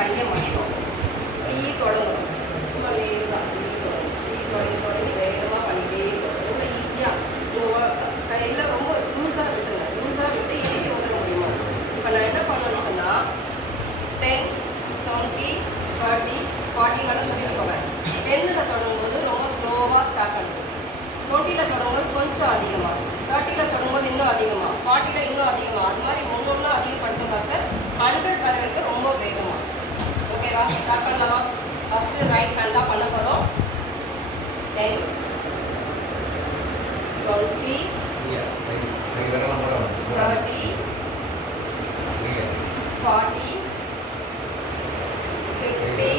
கையை மாட்டோம். டீ தொடங்கும், சும்மா லேசாக டீ தொடங்கும். டீ தொடங்கி வேகமாக பண்ணிகிட்டே இருக்கணும். ரொம்ப ஈஸியாக உங்கள் கையில் ரொம்ப லூஸாக விட்டுருங்க. லூஸாக விட்டு எப்படி உதற முடியுமா? இப்போ நான் என்ன பண்ணணும்னு சொன்னால் 10, 20, 30, 40 மேலே சொல்லிட்டு போவேன். 10ல் தொடங்கும்போது ரொம்ப ஸ்லோவாக ஸ்டார்ட் பண்ணுது. 20ல் தொடங்கும்போது கொஞ்சம் அதிகமாக, 30ல் தொடங்கும்போது இன்னும் அதிகமாக, 40ல் இன்னும் அதிகமாக. அது மாதிரி ஒவ்வொன்றும் அதிகப்படுத்த பார்க்க 100 வர்றதுக்கு ரொம்ப வேகமாக. ஓகேவா? ஸ்டார்ட் பண்ணலாம். ஃபஸ்ட்டு ரைட் ஹேண்ட் தான் பண்ண போகிறோம். 10, 20, 30, 40, 50,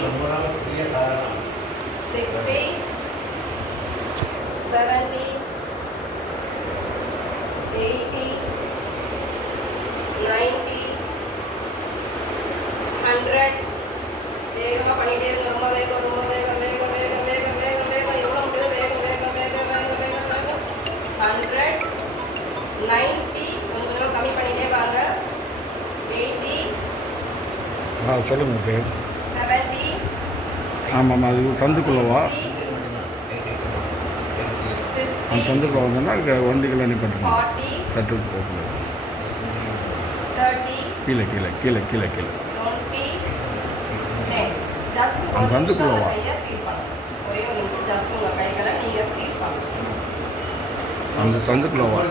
60, 70, 80, 90, 100. வேகமாக பண்ணிகிட்டே இருங்க. ரொம்ப வேகம், ரொம்ப வேகம், வேகம் வேகம் வேகம் வேகம் வேகம் எவ்வளோ முடியுதோ வேகம் வேகம் வேகம் வேகம் வேகம் வேகம். 100, 90, கொஞ்சம் கொஞ்சம் கம்மி பண்ணிகிட்டே வாங்க. 80, சொல்லுங்க. 70, ஆமாம், அது சந்துக்குள்ளவா? 50, அந்த சந்துக்குள்ள வந்தோன்னா வண்டிகளை நிப்பாட்டுங்க. 40, சட்டுக்கு போகக்கூடாது. 30, கீழே கீழே கீழே கீழே கீழே 20, 10. ஜஸ்ட் அந்த சந்துக்குள்ள வா. கையை ஃபீல் பண்ணுங்க. ஒரே ஒரு நிமிஷம் ஜஸ்ட் உங்கள் கைகளை நீங்கள் ஃபீல் பண்ணுங்க. அந்த சந்துக்குள்ள வா.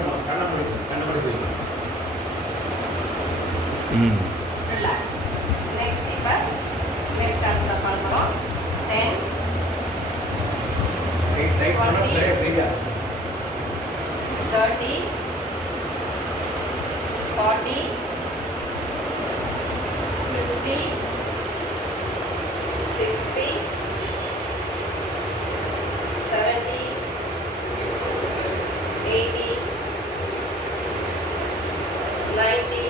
ரிலாக்ஸ். நெக்ஸ்ட் இப்போ லெஃப்ட் ஹேண்ட் ஸ்டார்ட் பண்ண போகிறோம். 10, 20, 30, 40, 50, 60, 70, 80, 90,